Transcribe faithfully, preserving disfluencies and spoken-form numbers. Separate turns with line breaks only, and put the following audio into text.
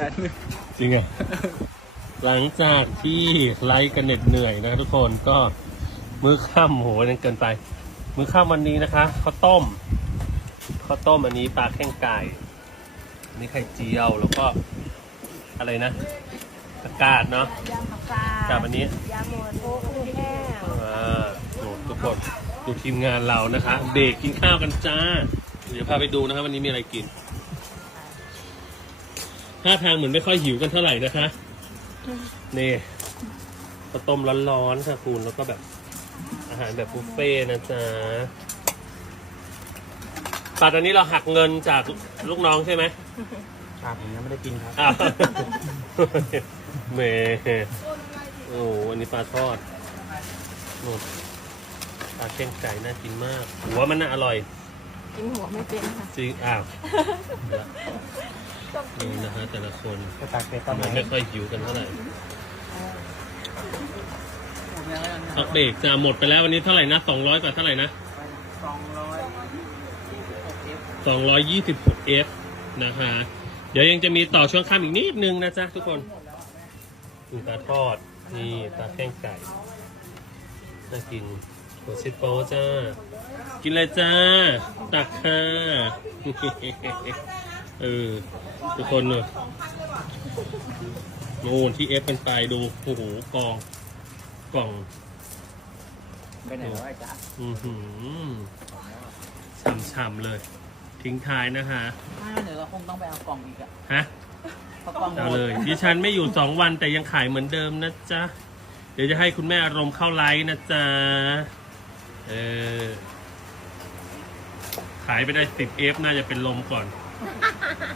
น
จริงอ่ะหลังจากที่ไลฟ์กันเหน็ดเหนื่อยนะทุกคนก็มื้อค่ำโหยังเกินไปมื้อค่ำวันนี้นะคะข้าวต้มข้าวต้มอันนี้ปลาแข้งไก่อันนี้ไข่เจียวแล้วก็อะไรนะผักกาดเนาะ
ยำผักกาด
กับอันนี้
ยำหมดโอ้กุ้งแห้ง
อ่าโหทุกคนดูทีมงานเรานะคะเบรกกินข้าวกันจ้าเดี๋ยวพาไปดูนะครับวันนี้มีอะไรกินท่าทางเหมือนไม่ค่อยหิวกันเท่าไหร่นะคะนี่ข้าวต้มร้อนๆค่ะคุณแล้วก็แบบอาหารแบบบุฟเฟ่ต์นะจ๊ะป่าตอนนี้เราหักเงินจากลูกน้องใช่ไหม
ครับผมยังไม่ได้กินครับ
อ้าวเมโอ้อันนี้ปลาทอดโน่นปลาแข้งไก่น่ากินมากหัวมันน่าอร่อย
กินหัวไม่เป็นค่ะ
จริงอ้าวนี่นะฮะแต่ละคน
ก็ตักเป็ดตอนไหน
ไม่ค่อยหิวกันเท่าไหร่พักเบรกจะหมดไปแล้ววันนี้เท่าไหร่นะสองร้อยกว่าเท่าไหร่นะ
สองร้อย
สองร้อยยี่สิบหกเอฟนะคะเดี๋ยวยังจะมีต่อช่วงค่ำอีกนิดนึงนะจ๊ะทุกคนนี่ปลาทอดนี่ปลาแข้งไก่น่ากินหัวชิดโป้จ้ากินเลยจ้าตักค่ะเออทุกคนเลยโน่นที่เอฟกันไปดูโอ้โหกองกล่อง
ไปไหนแล้วไอ้จ๊ะ
อือหือฉ่ำๆเลยทิ้งท้ายนะคะ
ถ้าเดี๋ยวเราคงต้องไปเอากล่องอีกอะ
ฮะเอาเลยดิฉันไม่อยู่สองวันแต่ยังขายเหมือนเดิมนะจ๊ะเดี๋ยวจะให้คุณแม่อารมณ์เข้าไลฟ์นะจ๊ะเออขายไปได้สิบเอฟน่าจะเป็นลมก่อน